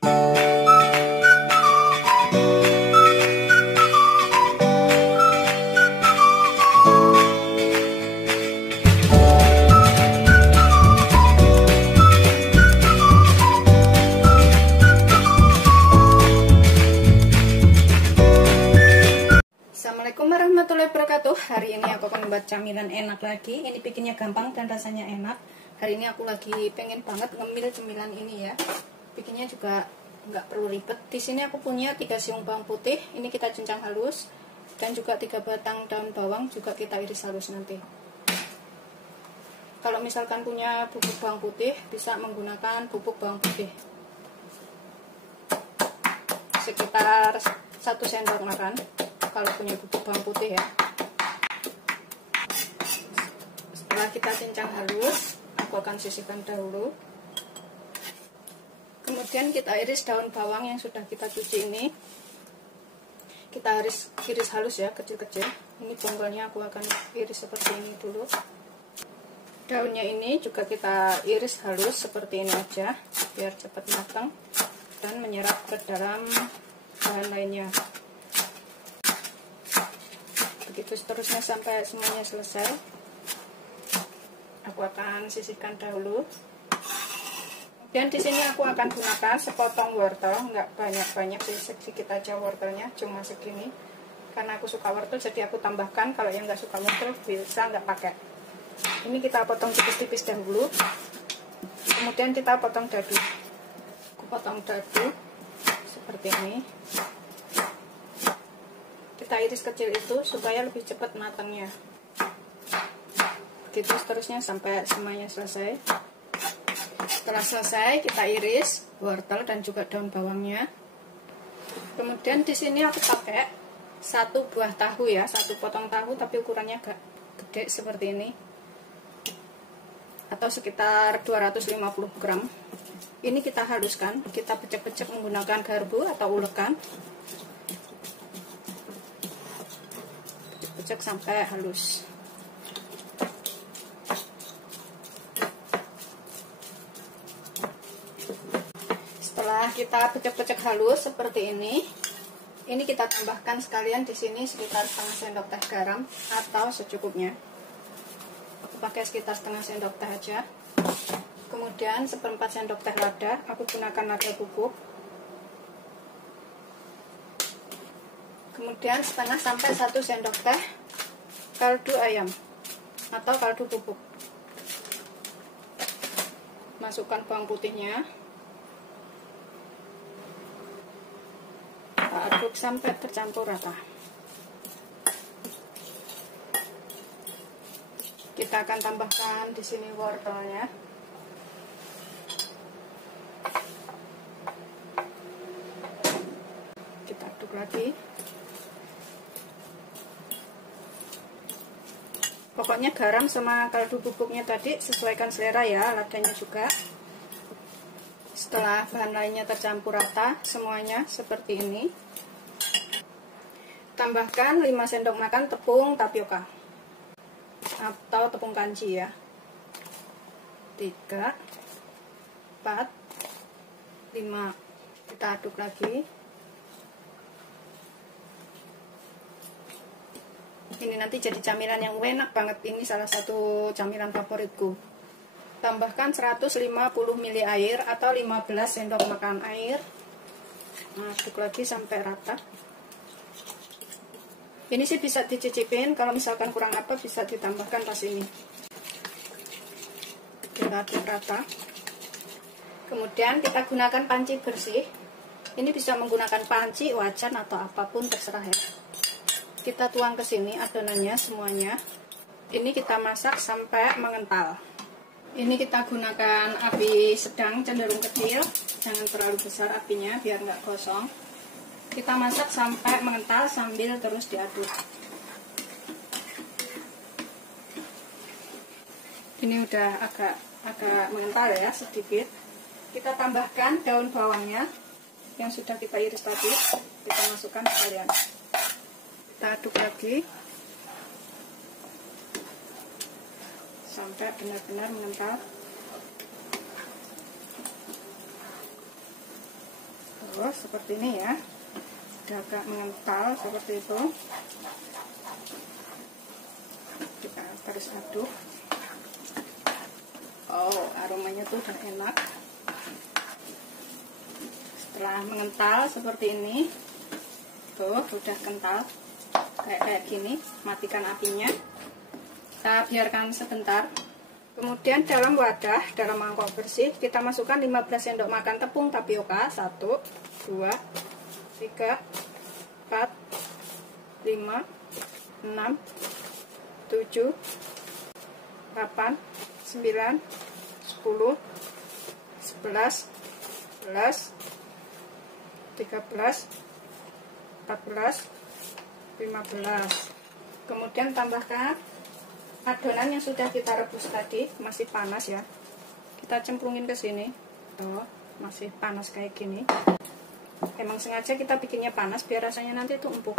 Assalamualaikum warahmatullahi wabarakatuh. Hari ini aku akan membuat camilan enak lagi. Ini bikinnya gampang dan rasanya enak. Hari ini aku lagi pengen banget ngemil cemilan ini ya. Bikinnya juga nggak perlu ribet. Di sini aku punya 3 siung bawang putih. Ini kita cincang halus. Dan juga 3 batang daun bawang juga kita iris halus nanti. Kalau misalkan punya bubuk bawang putih, bisa menggunakan bubuk bawang putih sekitar 1 sendok makan. Kalau punya bubuk bawang putih ya. Setelah kita cincang halus, aku akan sisihkan dahulu. Kemudian kita iris daun bawang yang sudah kita cuci ini. Kita iris halus ya, kecil-kecil. Ini bonggolnya aku akan iris seperti ini dulu. Daunnya ini juga kita iris halus seperti ini aja, biar cepat matang dan menyerap ke dalam bahan lainnya. Begitu seterusnya sampai semuanya selesai. Aku akan sisihkan dahulu. Dan di sini aku akan gunakan sepotong wortel, nggak banyak-banyak sih, sedikit aja wortelnya, cuma segini. Karena aku suka wortel, jadi aku tambahkan. Kalau yang nggak suka wortel bisa nggak pakai. Ini kita potong tipis-tipis dahulu. Kemudian kita potong dadu. Aku potong dadu seperti ini. Kita iris kecil itu supaya lebih cepat matangnya. Begitu seterusnya sampai semuanya selesai. Setelah selesai kita iris wortel dan juga daun bawangnya. Kemudian di sini aku pakai 1 buah tahu ya, 1 potong tahu tapi ukurannya agak gede seperti ini. Atau sekitar 250 gram. Ini kita haluskan, kita pecek-pecek menggunakan garpu atau ulekan. Pecek sampai halus. Setelah kita pecek-pecek halus seperti ini kita tambahkan sekalian di sini sekitar setengah sendok teh garam atau secukupnya. Aku pakai sekitar setengah sendok teh aja. Kemudian 1/4 sendok teh lada, aku gunakan lada bubuk. Kemudian setengah sampai 1 sendok teh kaldu ayam atau kaldu bubuk. Masukkan bawang putihnya. Kita aduk sampai tercampur rata. Kita akan tambahkan di sini wortelnya. Kita aduk lagi. Pokoknya garam sama kaldu bubuknya tadi sesuaikan selera ya, ladanya juga. Setelah bahan lainnya tercampur rata semuanya seperti ini, tambahkan 5 sendok makan tepung tapioka atau tepung kanji ya. 3, 4, 5. Kita aduk lagi. Ini nanti jadi camilan yang enak banget. Ini salah satu camilan favoritku. Tambahkan 150 ml air atau 15 sendok makan air. Aduk lagi sampai rata. Ini sih bisa dicicipin, kalau misalkan kurang apa bisa ditambahkan pas ini. Kita aduk rata. Kemudian kita gunakan panci bersih. Ini bisa menggunakan panci, wajan atau apapun terserah ya. Kita tuang ke sini adonannya semuanya. Ini kita masak sampai mengental. Ini kita gunakan api sedang cenderung kecil, jangan terlalu besar apinya biar nggak gosong. Kita masak sampai mengental sambil terus diaduk. Ini udah agak mengental ya sedikit. Kita tambahkan daun bawangnya yang sudah kita iris tadi, kita masukkan sekalian. Kita aduk lagi sampai benar-benar mengental. Tuh, seperti ini ya. Udah agak mengental seperti itu. Kita terus aduk. Oh, aromanya tuh udah enak. Setelah mengental seperti ini, tuh udah kental kayak gini, matikan apinya. Kita biarkan sebentar. Kemudian dalam wadah, dalam mangkok bersih, kita masukkan 15 sendok makan tepung tapioka. 1, 2, 3, 4, 5, 6, 7, 8, 9, 10, 11, 12, 13, 14, 15. Kemudian tambahkan adonan yang sudah kita rebus tadi, masih panas ya. Kita cemplungin ke sini. Tuh, masih panas kayak gini. Emang sengaja kita bikinnya panas biar rasanya nanti itu empuk.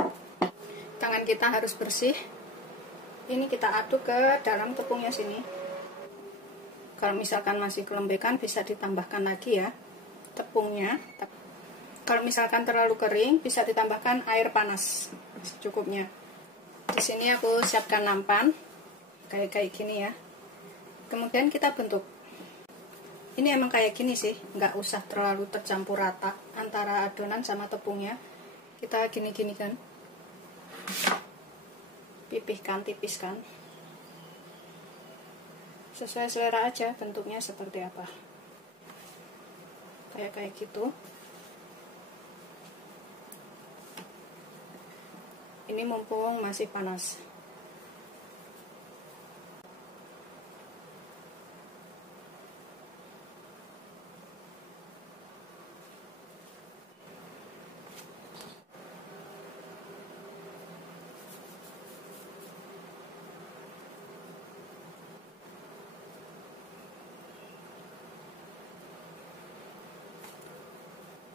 Tangan kita harus bersih. Ini kita aduk ke dalam tepungnya sini. Kalau misalkan masih kelembekan bisa ditambahkan lagi ya tepungnya. Kalau misalkan terlalu kering bisa ditambahkan air panas secukupnya. Di sini aku siapkan nampan kayak gini ya. Kemudian kita bentuk. Ini emang kayak gini sih, nggak usah terlalu tercampur rata antara adonan sama tepungnya. Kita gini-gini kan, pipihkan, tipiskan, sesuai selera aja bentuknya seperti apa. Kayak gitu. Ini mumpung masih panas.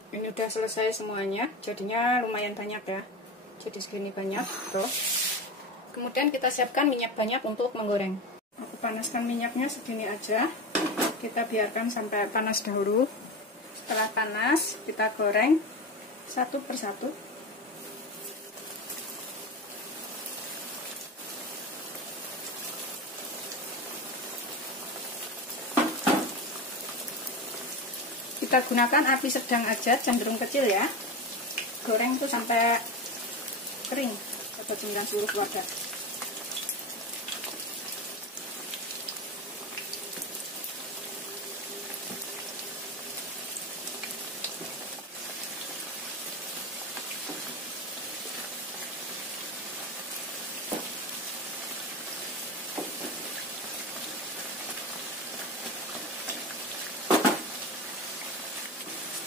Ini udah selesai semuanya, jadinya lumayan banyak ya. Jadi segini banyak, tuh. Kemudian kita siapkan minyak banyak untuk menggoreng. Aku panaskan minyaknya segini aja. Kita biarkan sampai panas dahulu. Setelah panas, kita goreng satu persatu. Kita gunakan api sedang aja, cenderung kecil ya. Goreng itu sampai kering atau cemilان seluruh wadah.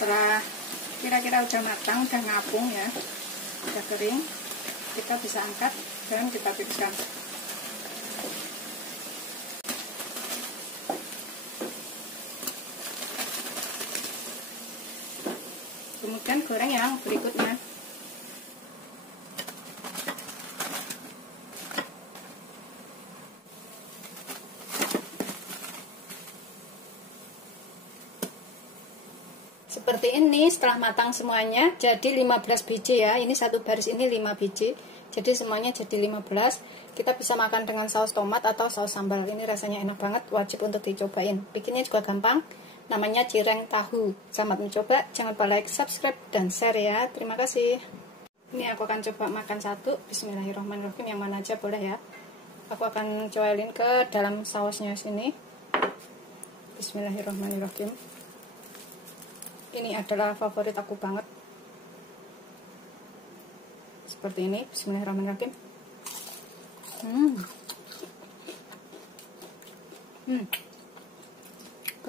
Setelah kira-kira udah matang, udah ngapung ya, udah kering, kita bisa angkat dan kita tiriskan. Kemudian goreng yang berikutnya. Seperti ini setelah matang semuanya jadi 15 biji ya. Ini satu baris ini 5 biji. Jadi semuanya jadi 15. Kita bisa makan dengan saus tomat atau saus sambal. Ini rasanya enak banget, wajib untuk dicobain. Bikinnya juga gampang. Namanya cireng tahu. Selamat mencoba. Jangan lupa like, subscribe, dan share ya. Terima kasih. Ini aku akan coba makan satu. Bismillahirrahmanirrahim. Yang mana aja boleh ya. Aku akan cobain ke dalam sausnya sini. Bismillahirrahmanirrahim. Ini adalah favorit aku banget. Seperti ini. Bismillahirrahmanirrahim.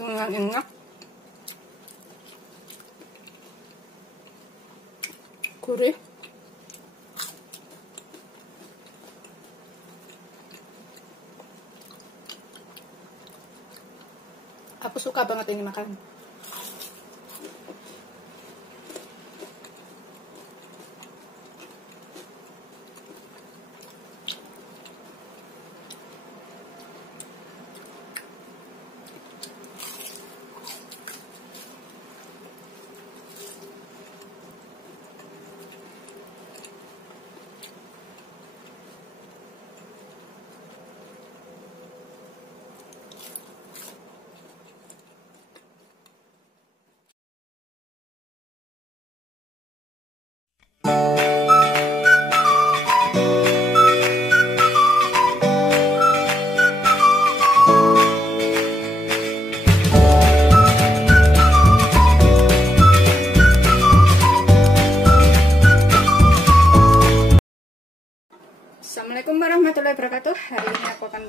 Enak. Gurih. Aku suka banget ini makan.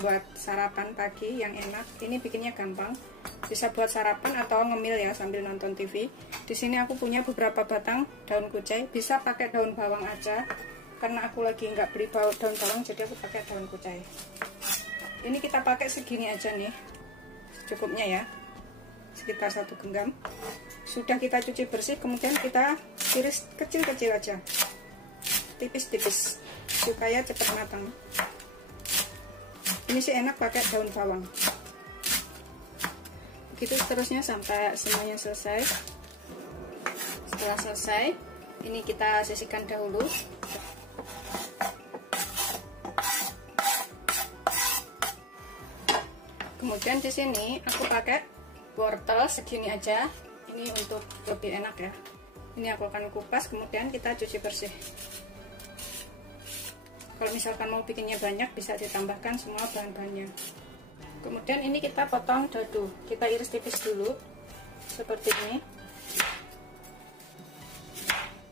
buat sarapan pagi yang enak. Ini bikinnya gampang, bisa buat sarapan atau ngemil ya sambil nonton TV. Di sini aku punya beberapa batang daun kucai, bisa pakai daun bawang aja. Karena aku lagi nggak beli daun bawang, jadi aku pakai daun kucai. Ini kita pakai segini aja nih, secukupnya ya, sekitar 1 genggam. Sudah kita cuci bersih, kemudian kita iris kecil-kecil aja, tipis-tipis, supaya cepat matang. Ini sih enak pakai daun bawang. Begitu seterusnya sampai semuanya selesai. Setelah selesai, ini kita sisihkan dahulu. Kemudian di sini aku pakai wortel segini aja. Ini untuk lebih enak ya. Ini aku akan kupas, kemudian kita cuci bersih. Kalau misalkan mau bikinnya banyak, bisa ditambahkan semua bahan-bahannya. Kemudian ini kita potong dadu. Kita iris tipis dulu, seperti ini.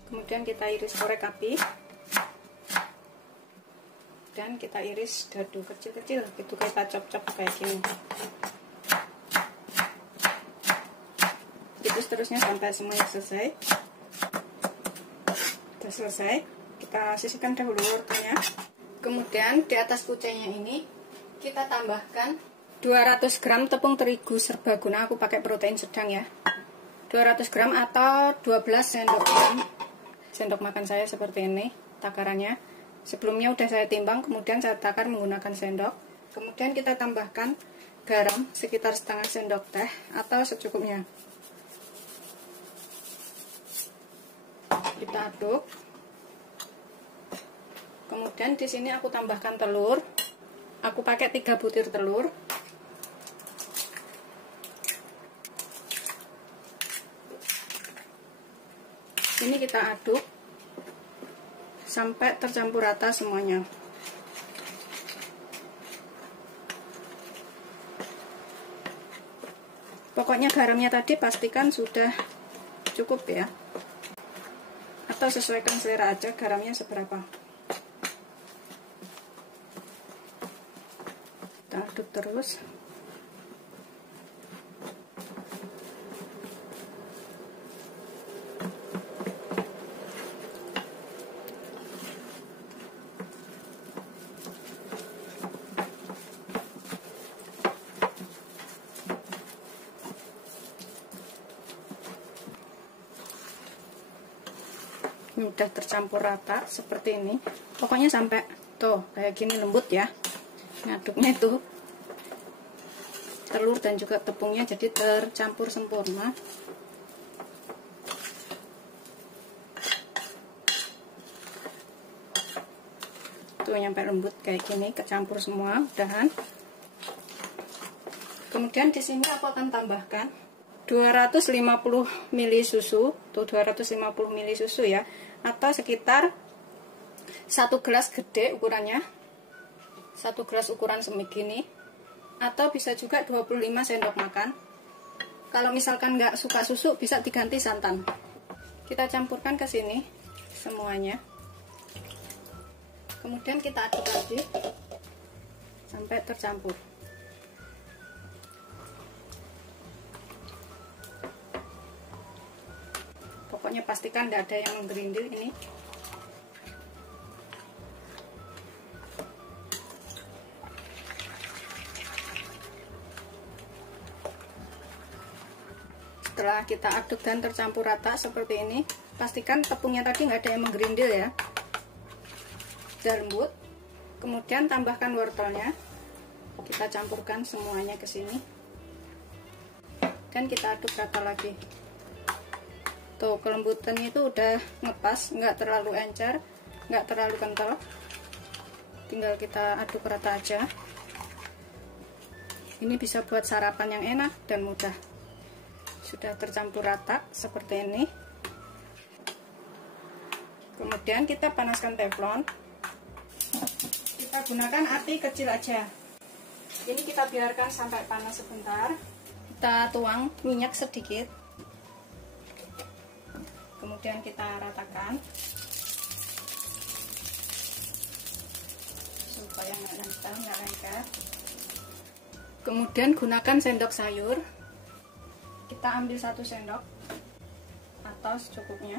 Kemudian kita iris korek api. Dan kita iris dadu kecil-kecil, gitu kita chop-chop kayak gini. Gitu seterusnya sampai semuanya selesai. Sudah selesai, kita sisihkan dahulu wortelnya. Kemudian di atas kucainya ini kita tambahkan 200 gram tepung terigu serbaguna. Aku pakai protein sedang ya, 200 gram atau 12 sendok makan saya seperti ini takarannya. Sebelumnya udah saya timbang, kemudian saya takar menggunakan sendok. Kemudian kita tambahkan garam sekitar setengah sendok teh atau secukupnya. Kita aduk. Kemudian di sini aku tambahkan telur. Aku pakai 3 butir telur. Ini kita aduk sampai tercampur rata semuanya. Pokoknya garamnya tadi pastikan sudah cukup ya, atau sesuaikan selera aja garamnya seberapa. Kita aduk terus. Ini udah tercampur rata seperti ini. Pokoknya sampai tuh kayak gini lembut ya. Ngaduknya itu telur dan juga tepungnya jadi tercampur sempurna. Tuh nyampe lembut kayak gini, kecampur semua, udahan. Kemudian di sini aku akan tambahkan 250 ml susu, tuh 250 ml susu ya, atau sekitar 1 gelas gede ukurannya, 1 gelas ukuran segini, atau bisa juga 25 sendok makan. Kalau misalkan nggak suka susu, bisa diganti santan. Kita campurkan ke sini semuanya. Kemudian kita aduk lagi sampai tercampur. Pokoknya pastikan tidak ada yang menggerindil ini. Setelah kita aduk dan tercampur rata seperti ini, pastikan tepungnya tadi nggak ada yang menggerindil ya, sudah lembut. Kemudian tambahkan wortelnya, kita campurkan semuanya ke sini, dan kita aduk rata lagi. Tuh kelembutannya itu udah ngepas, nggak terlalu encer, nggak terlalu kental. Tinggal kita aduk rata aja. Ini bisa buat sarapan yang enak dan mudah. Sudah tercampur rata seperti ini. Kemudian kita panaskan teflon. Kita gunakan api kecil aja. Ini kita biarkan sampai panas sebentar. Kita tuang minyak sedikit. Kemudian kita ratakan supaya nggak nempel, nggak lengket. Kemudian gunakan sendok sayur. Kita ambil 1 sendok atau secukupnya.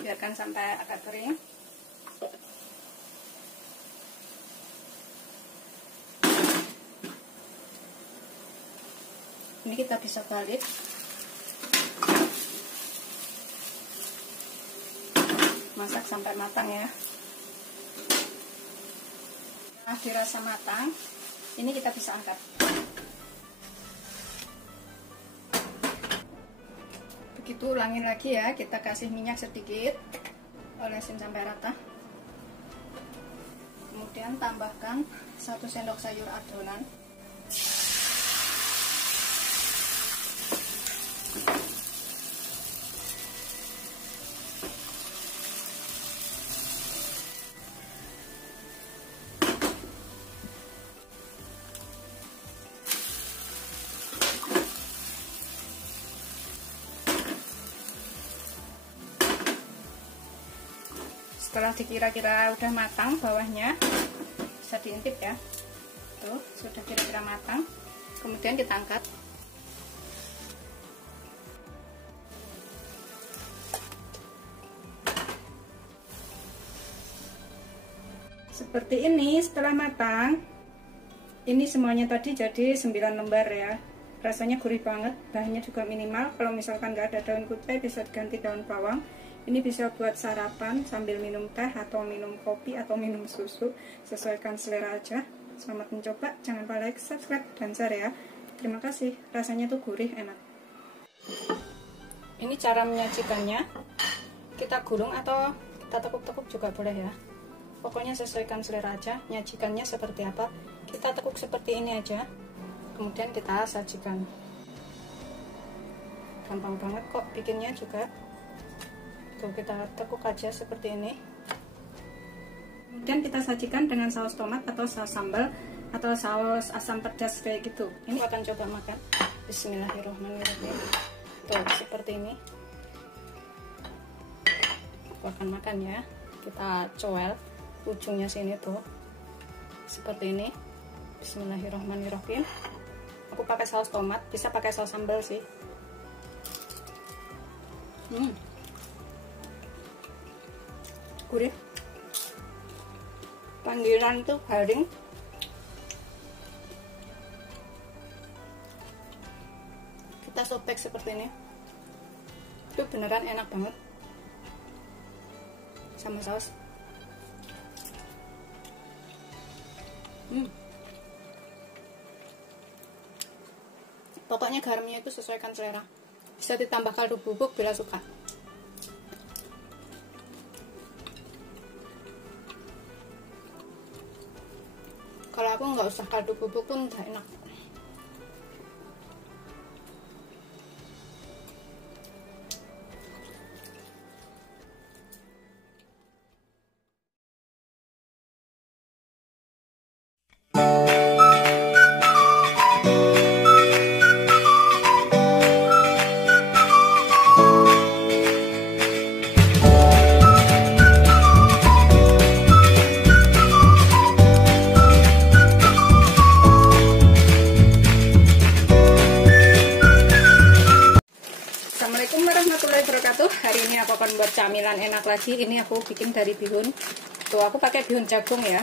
Biarkan sampai agak kering. Ini kita bisa balik. Masak sampai matang ya. Nah, dirasa matang, ini kita bisa angkat. Begitu ulangin lagi ya, kita kasih minyak sedikit, olesin sampai rata. Kemudian tambahkan 1 sendok sayur adonan. Setelah dikira-kira udah matang bawahnya, bisa diintip ya. Tuh, sudah kira-kira matang. Kemudian kita angkat. Seperti ini setelah matang. Ini semuanya tadi jadi 9 lembar ya. Rasanya gurih banget, bahannya juga minimal. Kalau misalkan nggak ada daun kutai bisa diganti daun bawang. Ini bisa buat sarapan sambil minum teh atau minum kopi atau minum susu. Sesuaikan selera aja. Selamat mencoba. Jangan lupa like, subscribe, dan share ya. Terima kasih. Rasanya tuh gurih, enak. Ini cara menyajikannya. Kita gulung atau kita tekuk-tekuk juga boleh ya. Pokoknya sesuaikan selera aja. Nyajikannya seperti apa. Kita tekuk seperti ini aja. Kemudian kita sajikan. Gampang banget kok bikinnya juga. Tuh, kita tekuk aja seperti ini. Kemudian kita sajikan dengan saus tomat atau saus sambal atau saus asam pedas kayak gitu. Ini akan coba makan. Bismillahirrahmanirrahim. Tuh, seperti ini. Aku akan makan ya. Kita coel ujungnya sini tuh. Seperti ini. Bismillahirrahmanirrahim. Aku pakai saus tomat, bisa pakai saus sambal sih. Gurih, panggilan tuh garing, kita sobek seperti ini, itu beneran enak banget sama saus. Pokoknya garamnya itu sesuaikan selera, bisa ditambah kaldu bubuk bila suka. Kalau aku nggak usah kaldu bubuk pun udah enak. Hari ini aku akan buat camilan enak lagi. Ini aku bikin dari bihun. Tuh, aku pakai bihun jagung ya,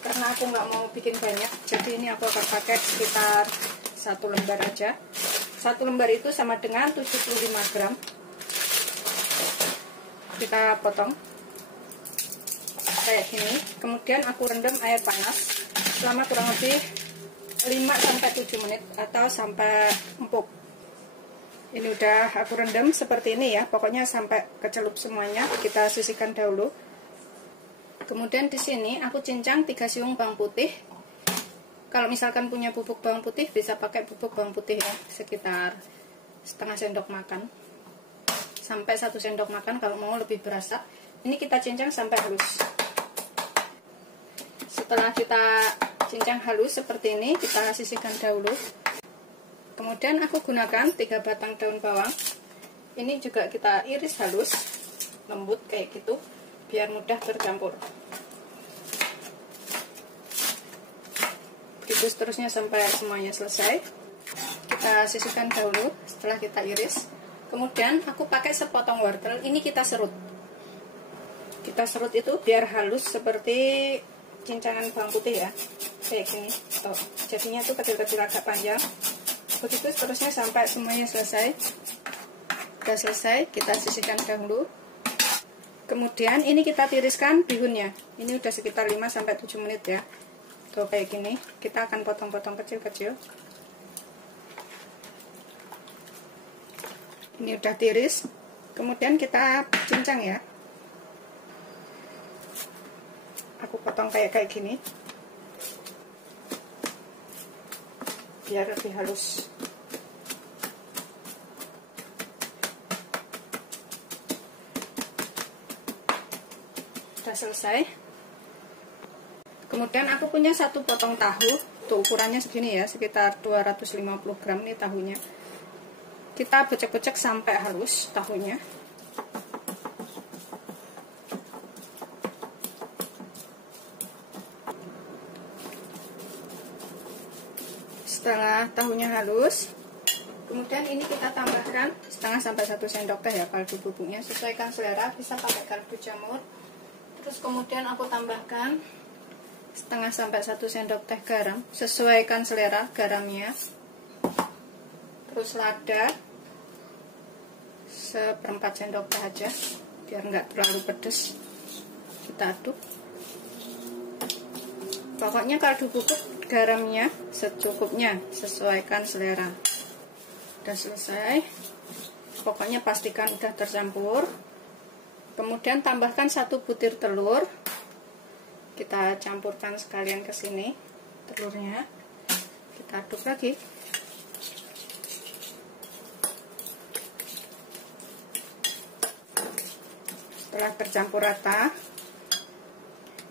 karena aku nggak mau bikin banyak. Jadi ini aku akan pakai sekitar 1 lembar aja. 1 lembar itu sama dengan 75 gram. Kita potong kayak gini. Kemudian aku rendam air panas selama kurang lebih 5-7 menit atau sampai empuk. Ini udah aku rendam seperti ini ya, pokoknya sampai kecelup semuanya. Kita sisihkan dahulu. Kemudian di sini aku cincang 3 siung bawang putih. Kalau misalkan punya bubuk bawang putih bisa pakai bubuk bawang putih ya, sekitar setengah sendok makan sampai 1 sendok makan kalau mau lebih berasa. Ini kita cincang sampai halus. Setelah kita cincang halus seperti ini, kita sisihkan dahulu. Kemudian aku gunakan 3 batang daun bawang. Ini juga kita iris halus, lembut kayak gitu, biar mudah bercampur. Begitu seterusnya sampai semuanya selesai. Kita sisihkan dahulu setelah kita iris. Kemudian aku pakai sepotong wortel, ini kita serut. Kita serut itu biar halus seperti cincangan bawang putih ya, kayak gini. Tuh, jadinya tuh kecil-kecil agak panjang. Begitu seterusnya sampai semuanya selesai. Sudah selesai, kita sisihkan dahulu. Kemudian ini kita tiriskan bihunnya. Ini udah sekitar 5-7 menit ya. Tuh kayak gini. Kita akan potong-potong kecil-kecil. Ini udah tiris. Kemudian kita cincang ya. Aku potong kayak gini. Biar lebih halus. Sudah selesai. Kemudian aku punya 1 potong tahu. Tuh ukurannya segini ya, sekitar 250 gram nih tahunya. Kita becek-becek sampai halus tahunya. Setelah tahunya halus, kemudian ini kita tambahkan 0,5-1 sendok teh ya kaldu bubuknya, sesuaikan selera, bisa pakai kaldu jamur. Terus kemudian aku tambahkan 0,5-1 sendok teh garam, sesuaikan selera garamnya. Terus lada 1/4 sendok teh aja, biar nggak terlalu pedes. Kita aduk. Pokoknya kaldu bubuk garamnya secukupnya, sesuaikan selera. Udah selesai. Pokoknya pastikan udah tercampur. Kemudian tambahkan 1 butir telur. Kita campurkan sekalian ke sini telurnya. Kita aduk lagi. Setelah tercampur rata,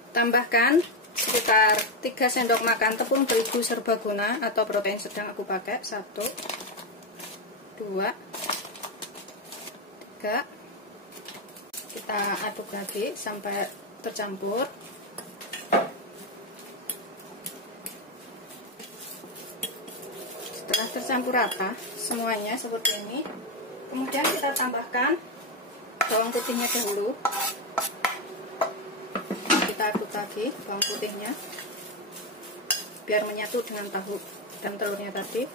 tambahkan sekitar 3 sendok makan tepung terigu serbaguna atau protein sedang, aku pakai 1, 2, 3. Kita aduk lagi sampai tercampur. Setelah tercampur rata semuanya seperti ini, kemudian kita tambahkan bawang putihnya dahulu. Kita aduk lagi bawang putihnya biar menyatu dengan tahu dan telurnya tadi.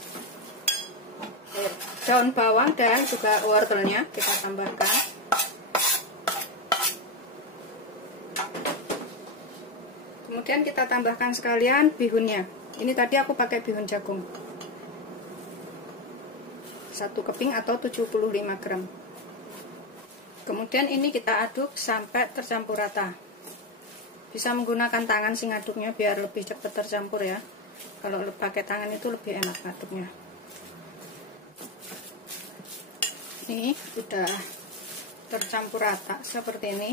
Daun bawang dan juga wortelnya kita tambahkan. Kemudian kita tambahkan sekalian bihunnya. Ini tadi aku pakai bihun jagung 1 keping atau 75 gram. Kemudian ini kita aduk sampai tercampur rata. Bisa menggunakan tangan sih ngaduknya biar lebih cepat tercampur ya. Kalau pakai tangan itu lebih enak ngaduknya. Ini sudah tercampur rata seperti ini.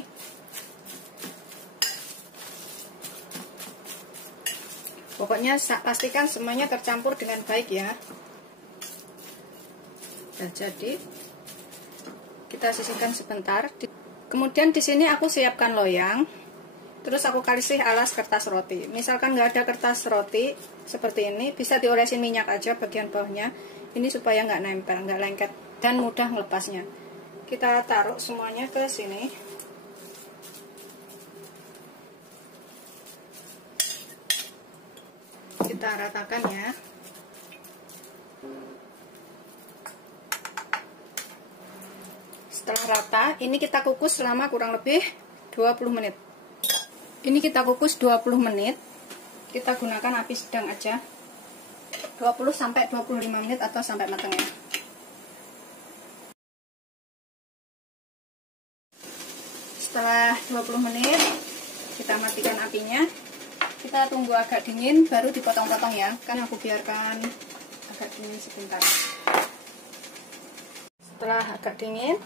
Pokoknya pastikan semuanya tercampur dengan baik ya. Sudah jadi. Kita sisihkan sebentar. Kemudian di sini aku siapkan loyang. Terus aku kasih alas kertas roti. Misalkan nggak ada kertas roti seperti ini, bisa diolesin minyak aja bagian bawahnya. Ini supaya nggak nempel, nggak lengket dan mudah melepasnya. Kita taruh semuanya ke sini. Kita ratakan ya. Setelah rata, ini kita kukus selama kurang lebih 20 menit. Ini kita kukus 20 menit. Kita gunakan api sedang aja. 20-25 menit atau sampai matang ya. Setelah 20 menit, kita matikan apinya. Kita tunggu agak dingin, baru dipotong-potong ya. Kan aku biarkan agak dingin sebentar. Setelah agak dingin,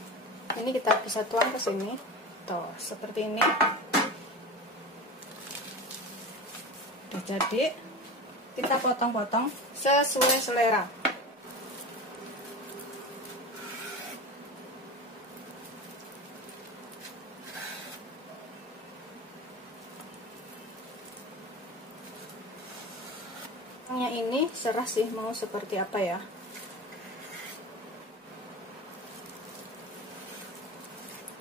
ini kita bisa tuang ke sini. Tuh, seperti ini. Udah jadi. kita potong-potong sesuai selera. Ini serah sih mau seperti apa ya.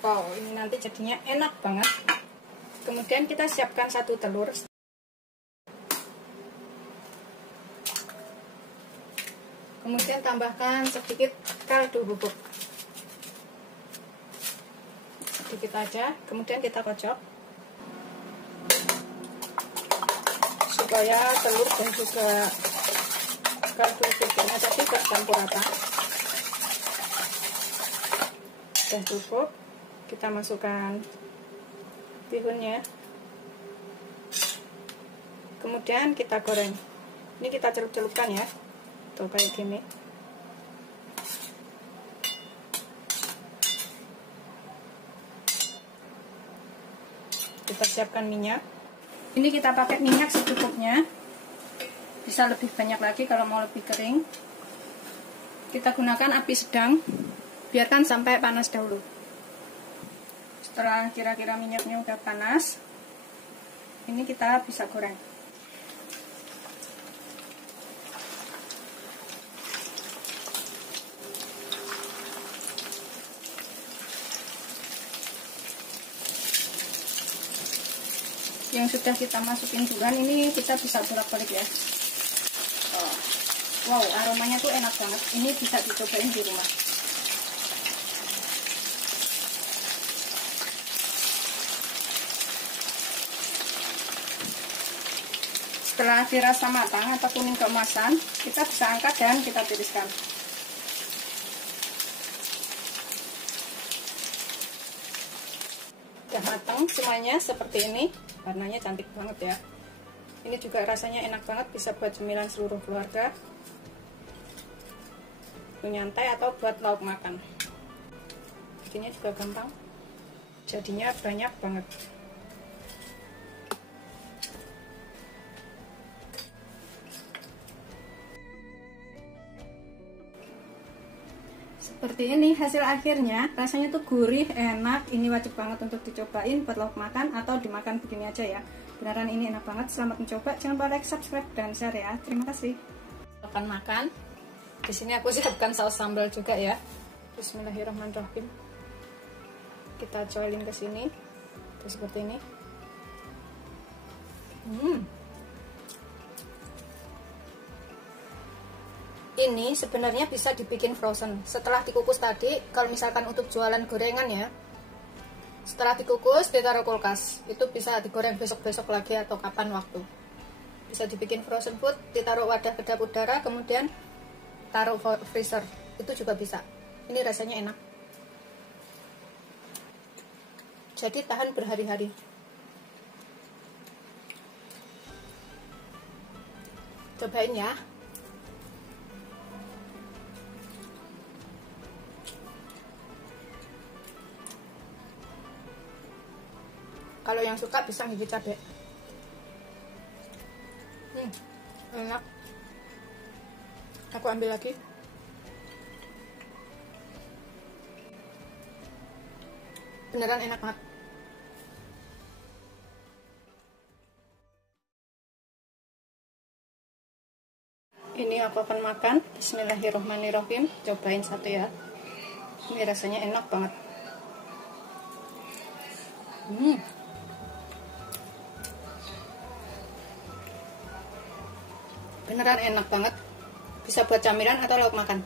Wow, ini nanti jadinya enak banget. Kemudian kita siapkan 1 telur. Kemudian tambahkan sedikit kaldu bubuk. Sedikit aja, kemudian kita kocok. Supaya telur dan juga kaldu bubuknya tadi bercampur rata. Sudah cukup, kita masukkan bihunnya. Kemudian kita goreng. Ini kita celup-celupkan ya, tuh kayak gini. Kita siapkan minyak. Ini kita pakai minyak secukupnya. Bisa lebih banyak lagi kalau mau lebih kering. Kita gunakan api sedang. Biarkan sampai panas dahulu. Setelah kira-kira minyaknya udah panas, ini kita bisa goreng. Yang sudah kita masukin duluan ini kita bisa bolak-balik ya. Wow, aromanya tuh enak banget. Ini bisa dicobain di rumah. Setelah dirasa matang atau kuning keemasan, kita bisa angkat dan kita tiriskan. Udah matang semuanya seperti ini. Warnanya cantik banget ya. Ini juga rasanya enak banget, bisa buat cemilan seluruh keluarga, nyantai atau buat lauk makan. Bikinnya juga gampang, jadinya banyak banget. Seperti ini hasil akhirnya, rasanya tuh gurih, enak. Ini wajib banget untuk dicobain buat lauk makan atau dimakan begini aja ya. Beneran ini enak banget, selamat mencoba. Jangan lupa like, subscribe, dan share ya. Terima kasih. Akan makan. Di sini aku siapkan saus sambal juga ya. Bismillahirrahmanirrahim. Kita coelin ke sini. Tuh seperti ini. Ini sebenarnya bisa dibikin frozen. Setelah dikukus tadi, kalau misalkan untuk jualan gorengan ya, setelah dikukus ditaruh kulkas, itu bisa digoreng besok-besok lagi atau kapan waktu. Bisa dibikin frozen food, ditaruh wadah kedap udara, kemudian taruh freezer, itu juga bisa. Ini rasanya enak, jadi tahan berhari-hari. Cobain ya. Kalau yang suka bisa gigit cabai. Enak. Aku ambil lagi. Beneran enak banget. Ini aku akan makan. Bismillahirrahmanirrahim. Cobain satu ya. Ini rasanya enak banget. Beneran enak banget, bisa buat camilan atau lauk makan.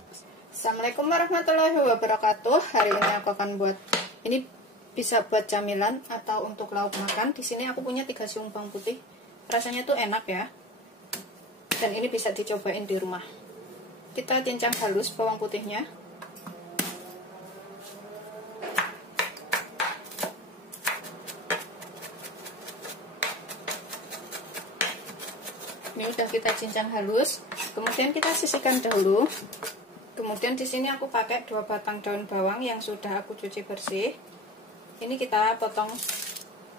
Assalamualaikum warahmatullahi wabarakatuh. Hari ini aku akan buat ini, bisa buat camilan atau untuk lauk makan. Di sini aku punya 3 siung bawang putih. Rasanya tuh enak ya. Dan ini bisa dicobain di rumah. Kita cincang halus bawang putihnya. Ini udah kita cincang halus, kemudian kita sisihkan dahulu. Kemudian di sini aku pakai 2 batang daun bawang yang sudah aku cuci bersih. Ini kita potong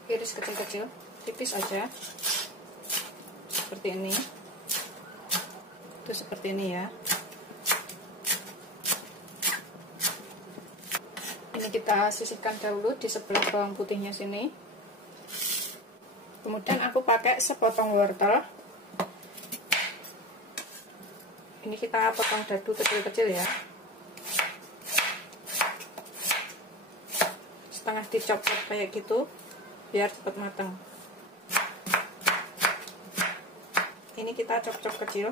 iris kecil-kecil, tipis aja, seperti ini. Itu seperti ini ya. Ini kita sisihkan dahulu di sebelah bawang putihnya sini. Kemudian aku pakai sepotong wortel. Ini kita potong dadu kecil-kecil ya. Setengah dicopot kayak gitu biar cepat matang. Ini kita cop-cop kecil.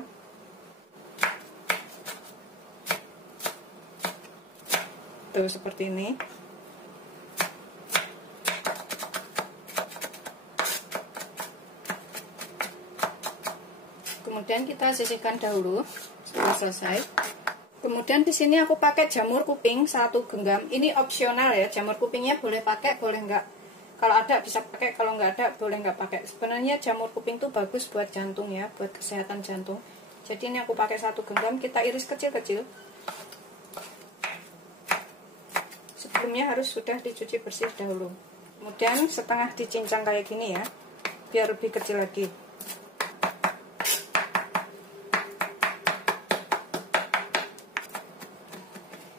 Tuh seperti ini. Kemudian kita sisihkan dahulu setelah selesai. Kemudian di sini aku pakai jamur kuping 1 genggam. Ini opsional ya, jamur kupingnya boleh pakai, boleh enggak. Kalau ada bisa pakai, kalau nggak ada boleh nggak pakai. Sebenarnya jamur kuping tuh bagus buat jantung ya, buat kesehatan jantung. Jadi ini aku pakai 1 genggam, kita iris kecil-kecil. Sebelumnya harus sudah dicuci bersih dahulu. Kemudian setengah dicincang kayak gini ya, biar lebih kecil lagi.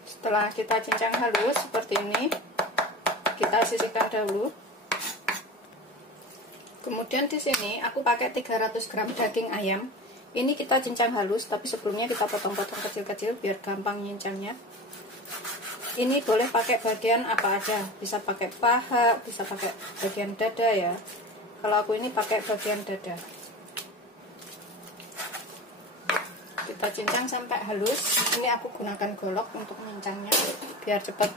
Setelah kita cincang halus seperti ini, kita sisihkan dahulu. Kemudian di sini aku pakai 300 gram daging ayam. Ini kita cincang halus, tapi sebelumnya kita potong-potong kecil-kecil biar gampang nyincangnya. Ini boleh pakai bagian apa aja, bisa pakai paha, bisa pakai bagian dada ya. Kalau aku ini pakai bagian dada. Kita cincang sampai halus. Ini aku gunakan golok untuk nyincangnya biar cepat.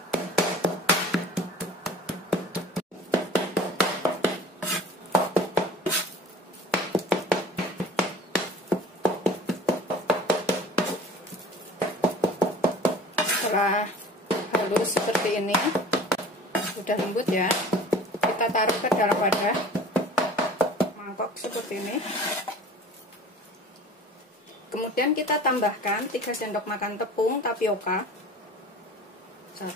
Setelah halus seperti ini, udah lembut ya, kita taruh ke dalam wadah mangkok seperti ini. Kemudian kita tambahkan 3 sendok makan tepung tapioka. 1,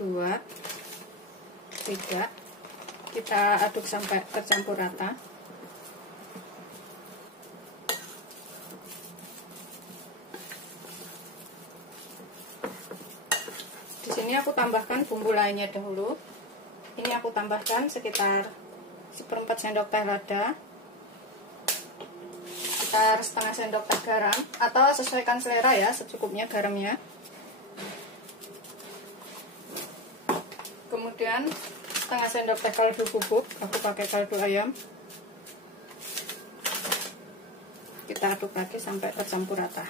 2, 3. Kita aduk sampai tercampur rata. Di sini aku tambahkan bumbu lainnya dahulu. Ini aku tambahkan sekitar 1/4 sendok teh lada, sekitar setengah sendok teh garam, atau sesuaikan selera ya, secukupnya garamnya. Kemudian setengah sendok teh kaldu bubuk, aku pakai kaldu ayam. Kita aduk lagi sampai tercampur rata.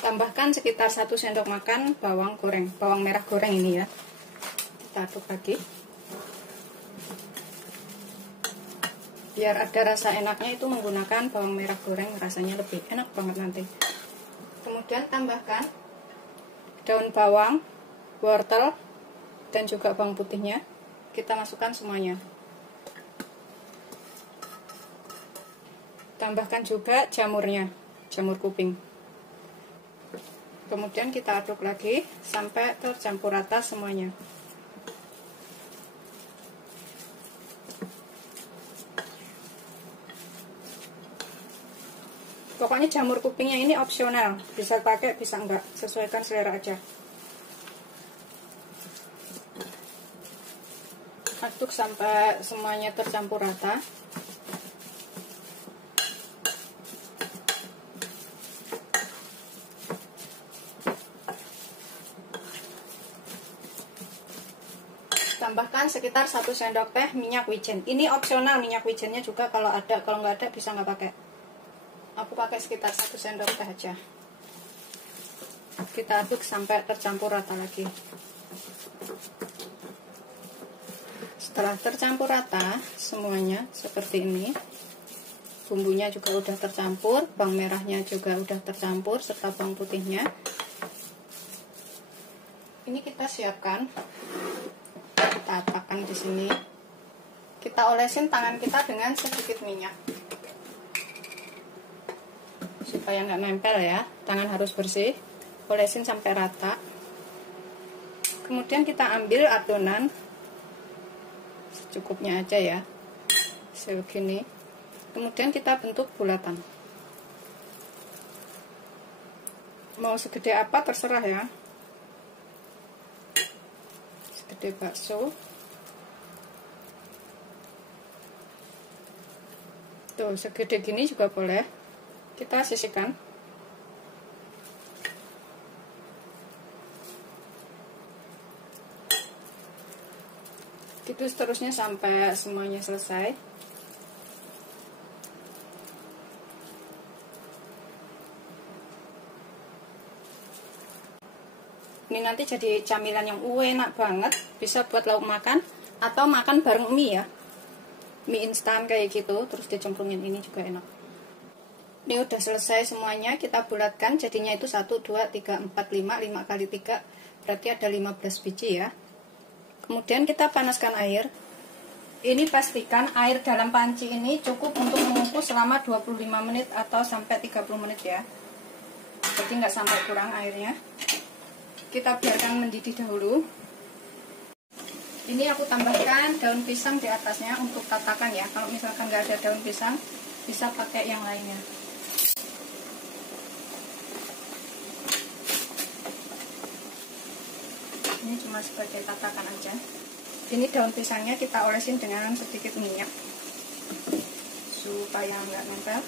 Tambahkan sekitar 1 sendok makan bawang goreng, bawang merah goreng ini ya. Kita aduk lagi. Biar ada rasa enaknya itu menggunakan bawang merah goreng, rasanya lebih enak banget nanti. Kemudian tambahkan daun bawang, wortel, dan juga bawang putihnya. Kita masukkan semuanya. Tambahkan juga jamurnya, jamur kuping. Kemudian kita aduk lagi sampai tercampur rata semuanya. Pokoknya jamur kupingnya ini opsional, bisa pakai bisa enggak, sesuaikan selera aja. Aduk sampai semuanya tercampur rata. Tambahkan sekitar 1 sendok teh minyak wijen. Ini opsional minyak wijennya juga, kalau ada, kalau nggak ada bisa nggak pakai. Aku pakai sekitar 1 sendok teh aja. Kita aduk sampai tercampur rata lagi. Setelah tercampur rata semuanya seperti ini, bumbunya juga udah tercampur, bawang merahnya juga udah tercampur serta bawang putihnya. Ini kita siapkan. Kita letakkan di sini. Kita olesin tangan kita dengan sedikit minyak supaya nggak nempel ya. Tangan harus bersih. Olesin sampai rata. Kemudian kita ambil adonan secukupnya aja ya, segini. Kemudian kita bentuk bulatan. Mau segede apa terserah ya, segede bakso. Tuh, segede gini juga boleh. Kita sisihkan. Gitu seterusnya sampai semuanya selesai. Ini nanti jadi camilan yang enak banget. Bisa buat lauk makan atau makan bareng mie ya, mie instan kayak gitu, terus dicemplungin ini juga enak. Ini udah selesai semuanya, kita bulatkan jadinya itu 1, 2, 3, 4, 5 kali 3 berarti ada 15 biji ya. Kemudian kita panaskan air. Ini pastikan air dalam panci ini cukup untuk mengukus selama 25 menit atau sampai 30 menit ya. Jadi nggak sampai kurang airnya. Kita biarkan mendidih dahulu. Ini aku tambahkan daun pisang di atasnya untuk tatakan ya. Kalau misalkan nggak ada daun pisang, bisa pakai yang lainnya. Ini cuma sebagai tatakan aja. Ini daun pisangnya kita olesin dengan sedikit minyak supaya nggak nempel.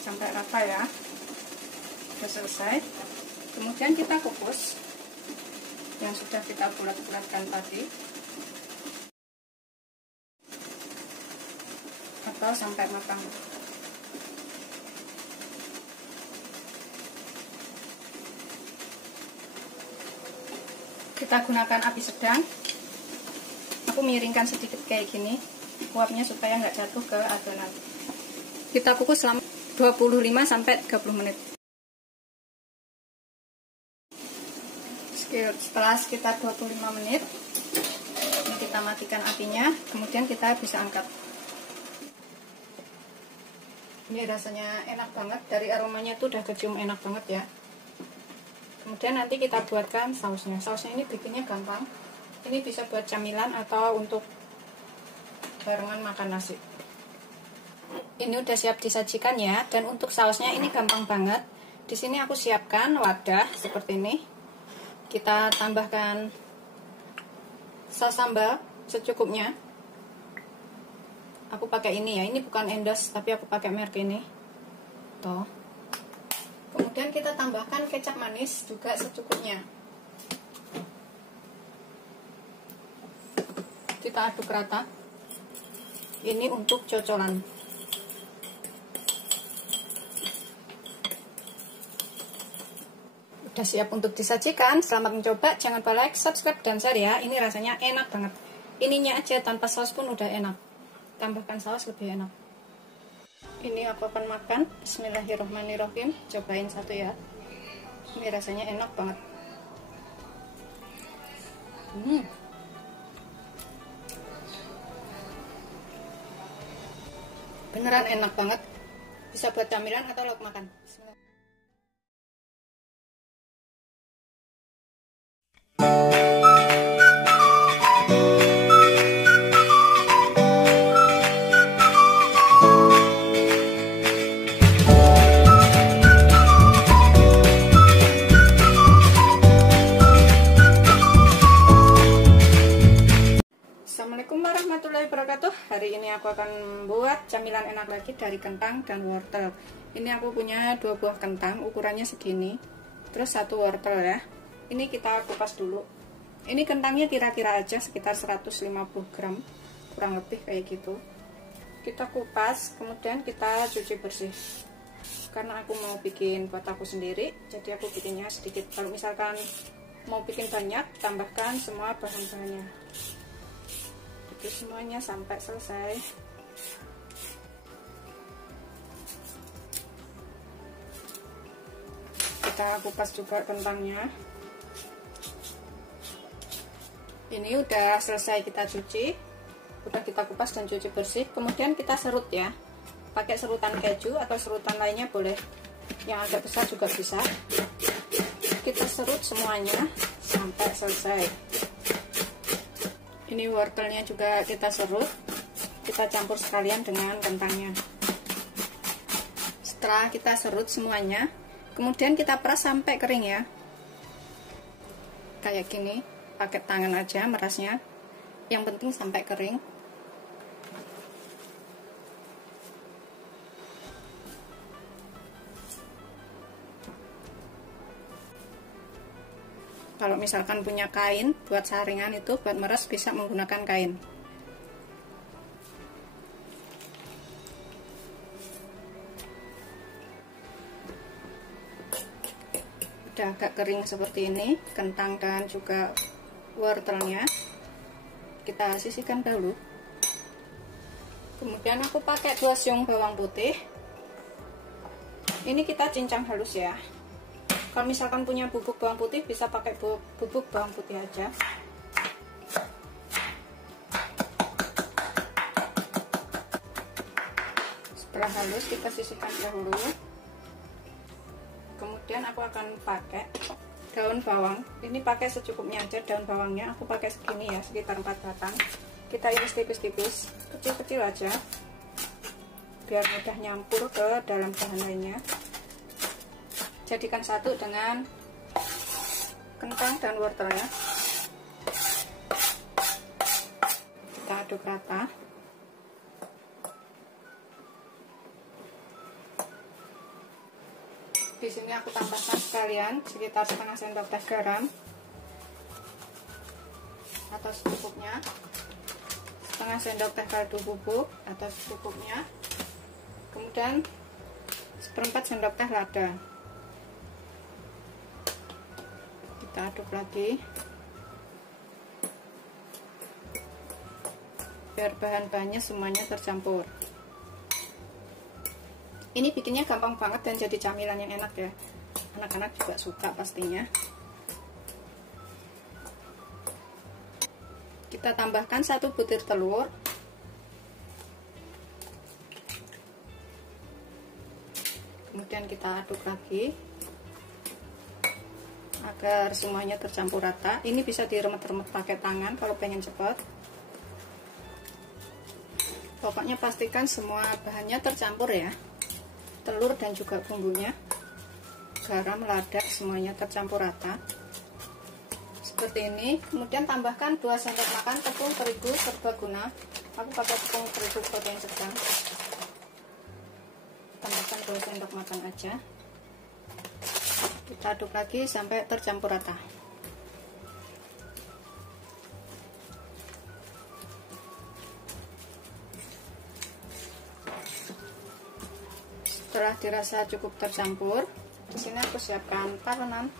Sampai rata ya. Sudah selesai. Kemudian kita kukus yang sudah kita bulat-bulatkan tadi, atau sampai matang. Kita gunakan api sedang. Aku miringkan sedikit kayak gini, uapnya supaya nggak jatuh ke adonan. Kita kukus selama 25 sampai 30 menit. Setelah sekitar 25 menit, ini kita matikan apinya, kemudian kita bisa angkat. Ini rasanya enak banget, dari aromanya tuh udah kecium enak banget ya. Kemudian nanti kita buatkan sausnya. Sausnya ini bikinnya gampang. Ini bisa buat camilan atau untuk barengan makan nasi. Ini udah siap disajikan ya. Dan untuk sausnya ini gampang banget. Di sini aku siapkan wadah seperti ini. Kita tambahkan saus sambal secukupnya. Aku pakai ini ya. Ini bukan endorse, tapi aku pakai merek ini. Tuh. Kemudian kita tambahkan kecap manis juga secukupnya. Kita aduk rata. Ini untuk cocolan. Udah siap untuk disajikan. Selamat mencoba. Jangan lupa like, subscribe, dan share ya. Ini rasanya enak banget. Ininya aja tanpa saus pun udah enak. Tambahkan saus lebih enak. Ini aku akan makan. Bismillahirrahmanirrahim. Cobain satu ya. Ini rasanya enak banget. Beneran enak banget. Bisa buat camilan atau lauk makan. Bismillah. Assalamualaikum warahmatullahi wabarakatuh. Hari ini aku akan membuat camilan enak lagi dari kentang dan wortel. Ini aku punya 2 buah kentang, ukurannya segini. Terus 1 wortel ya. Ini kita kupas dulu. Ini kentangnya kira-kira aja sekitar 150 gram, kurang lebih kayak gitu. Kita kupas, kemudian kita cuci bersih. Karena aku mau bikin buat aku sendiri, jadi aku bikinnya sedikit. Kalau misalkan mau bikin banyak, tambahkan semua bahan-bahannya. Itu semuanya sampai selesai. Kita kupas juga kentangnya. Ini udah selesai kita cuci, udah kita kupas dan cuci bersih. Kemudian kita serut ya, pakai serutan keju atau serutan lainnya boleh. yang agak besar juga bisa. Kita serut semuanya sampai selesai. Ini wortelnya juga kita serut, kita campur sekalian dengan kentangnya. Setelah kita serut semuanya, kemudian kita peras sampai kering ya, kayak gini. Pakai tangan aja merasnya, yang penting sampai kering. Kalau misalkan punya kain buat saringan itu, buat meres bisa menggunakan kain. Udah agak kering seperti ini, kentang dan juga wortelnya. Kita sisihkan dulu. Kemudian aku pakai 2 siung bawang putih. Ini kita cincang halus ya. Kalau misalkan punya bubuk bawang putih, bisa pakai bubuk bawang putih aja. Setelah halus, kita sisihkan dahulu. Kemudian aku akan pakai daun bawang. Ini pakai secukupnya aja daun bawangnya. Aku pakai segini ya, sekitar 4 batang. Kita iris tipis-tipis, kecil-kecil aja, biar mudah nyampur ke dalam bahan lainnya. Jadikan satu dengan kentang dan wortelnya. Kita aduk rata. Di sini aku tambahkan sekalian sekitar setengah sendok teh garam atau secukupnya, setengah sendok teh kaldu bubuk atau secukupnya, kemudian 1/4 sendok teh lada. Kita aduk lagi biar bahan-bahannya semuanya tercampur. Ini bikinnya gampang banget dan jadi camilan yang enak ya. Anak-anak juga suka pastinya. Kita tambahkan 1 butir telur. Kemudian kita aduk lagi agar semuanya tercampur rata. Ini bisa diremet-remet pakai tangan kalau pengen cepat. Pokoknya pastikan semua bahannya tercampur ya, telur dan juga bumbunya, garam, lada, semuanya tercampur rata seperti ini. Kemudian tambahkan 2 sendok makan tepung terigu serbaguna. Aku pakai tepung terigu protein sedang. Tambahkan 2 sendok makan aja. Kita aduk lagi sampai tercampur rata. Setelah dirasa cukup tercampur, di sini aku siapkan talenan.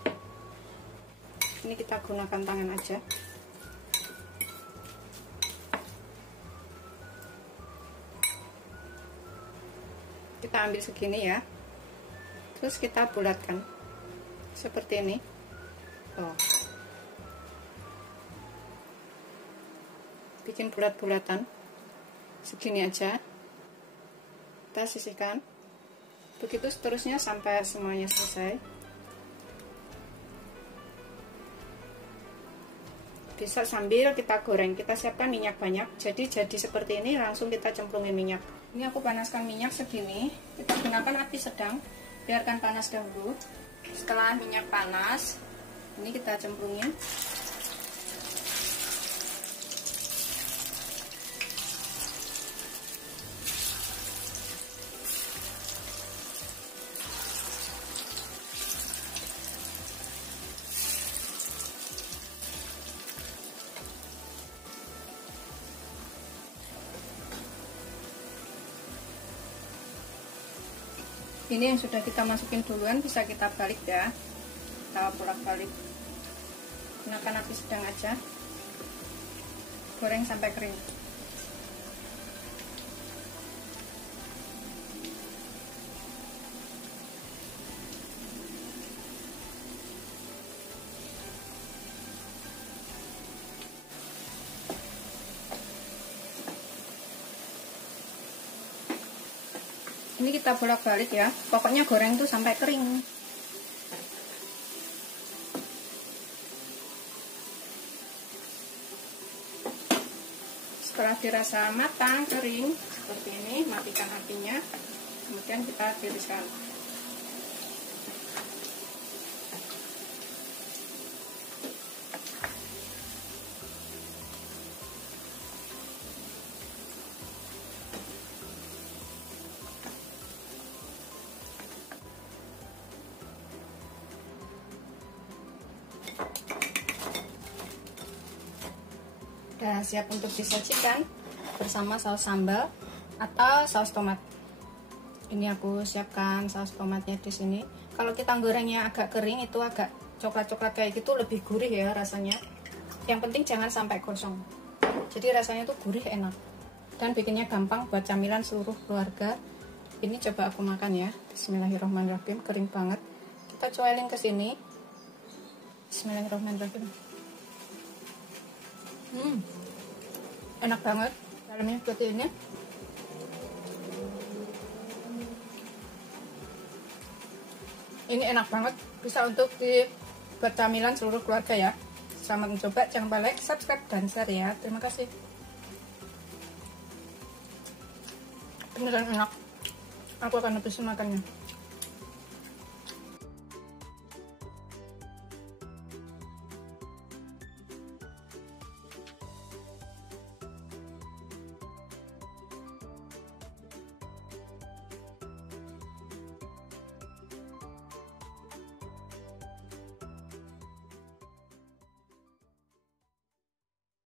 Ini kita gunakan tangan aja. Kita ambil segini ya. Terus kita bulatkan seperti ini. Tuh. Bikin bulat-bulatan segini aja. Kita sisihkan. Begitu seterusnya sampai semuanya selesai. Bisa sambil kita goreng. Kita siapkan minyak banyak, jadi seperti ini, langsung kita cemplungin minyak. Ini aku panaskan minyak segini. Kita gunakan api sedang, biarkan panas dahulu. Setelah minyak panas, ini kita cemplungin. Ini yang sudah kita masukin duluan, bisa kita balik ya, kita bolak-balik. Gunakan api sedang aja, goreng sampai kering. Ini kita bolak-balik ya, pokoknya goreng tuh sampai kering. Setelah dirasa matang, kering seperti ini, matikan apinya, kemudian kita tiriskan. Udah siap untuk disajikan bersama saus sambal atau saus tomat. Ini aku siapkan saus tomatnya di sini. Kalau kita gorengnya agak kering, itu agak coklat-coklat kayak gitu, lebih gurih ya rasanya. Yang penting jangan sampai gosong. Jadi rasanya tuh gurih, enak. Dan bikinnya gampang buat camilan seluruh keluarga. Ini coba aku makan ya. Bismillahirrahmanirrahim, kering banget. Kita cuelin ke sini. Bismillahirrahmanirrahim. Enak banget, dalamnya seperti ini. Ini enak banget, bisa untuk dibuat camilan seluruh keluarga ya. Selamat mencoba, jangan lupa like, subscribe, dan share ya. Terima kasih. Beneran enak, aku akan habisin makannya.